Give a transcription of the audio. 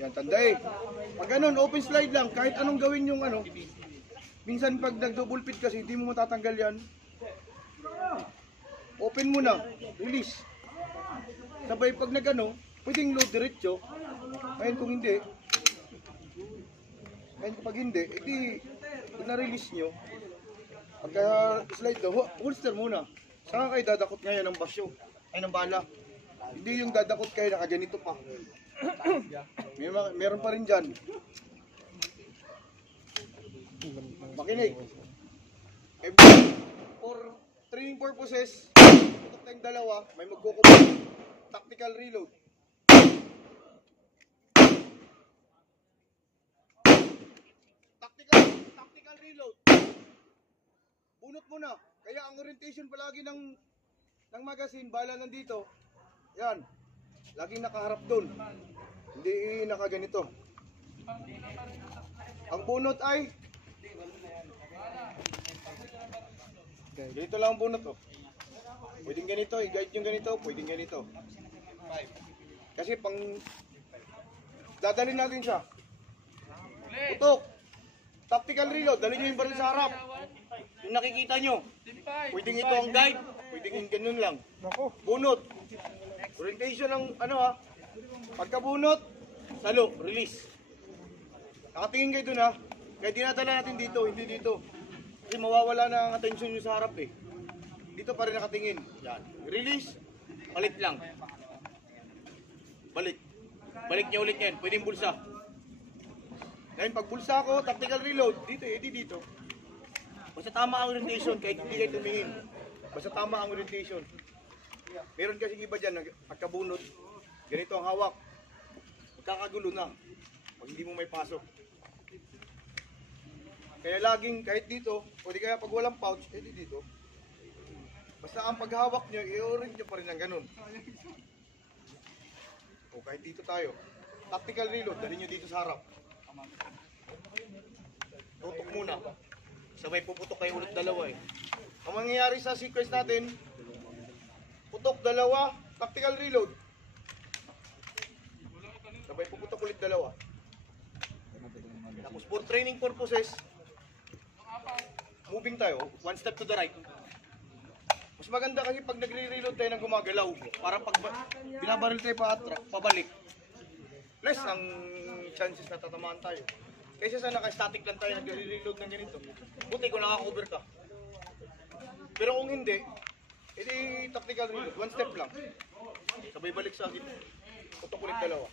Yan, tanda eh. Pag ganun, open slide lang. Kahit anong gawin yung ano. Minsan pag nag-double fit kasi, hindi mo matatanggal yan. Open mo na. Release. Sabay pag nag-ano, pwedeng load diretso. Ngayon kung hindi, pag hindi, edi pag na-release nyo, pagka slide daw, holster muna. Saka kayo dadakot ngayon ng basyo, ay ng bala. Hindi yung dadakot kayo nakaganito pa. Meron pa rin dyan. Makinig. For training purposes, tutok tayong dalawa, may magkukumpay. Tactical reload. Tactical reload. Bunot mo na. Kaya ang orientation palagi ng magazine, bala nandito. Yan. Laging nakaharap doon. Hindi nakaganito. Ang bunot ay ganito lang ang bunot, oh. Pwedeng ganito, i-guide yung ganito, pwedeng ganito. Kasi pang dadalhin natin siya. Putok. Tactical reload, dalhin nyo yung baril sa harap. Yung nakikita nyo. Pwedeng ito ang guide, pwedeng ganun lang. Bunot. Orientation ng ano ha. Pagkabunot, salo, release. Nakatingin kayo dun ha. Kaya dinadala natin dito, hindi dito. Kasi mawawala na ang atensyon nyo sa harap eh. Dito pa rin nakatingin. Yan. Release, balik lang. Balik. Balik nyo ulit yan. Pwedeng bulsa. Ngayon pag bulsa ko, tactical reload. Dito eh, dito. Basta tama ang orientation kahit hindi kayo tumingin. Basta tama ang orientation. Meron kasi iba dyan, pagkabunot, ganito ang hawak. Magkakagulo na pag hindi mo may pasok. Kaya laging kahit dito, o di kaya pag walang pouch, edi dito. Basta ang paghawak nyo, i-orient nyo pa rin ng ganun. O kahit dito tayo. Tactical reload, dalhin nyo dito sa harap. Tutok muna. Sabay puputok kayo ulit dalawa eh. Ang mangyayari sa sequence natin, putok dalawa, tactical reload. Sabay puputok ulit dalawa. Tapos for training purposes, moving tayo, one step to the right. Mas maganda kasi pag nagre-reload tayo ng gumagalaw, para pag binabaril tayo pabalik, less ang chances na tatamaan tayo. Kaysa sa naka-static lang tayo, nagre-reload ng ganito. Buti kung naka-cover ka. Pero kung hindi, edi tactical reload, one step lang. Sabay balik sa akin, putok ulit dalawa.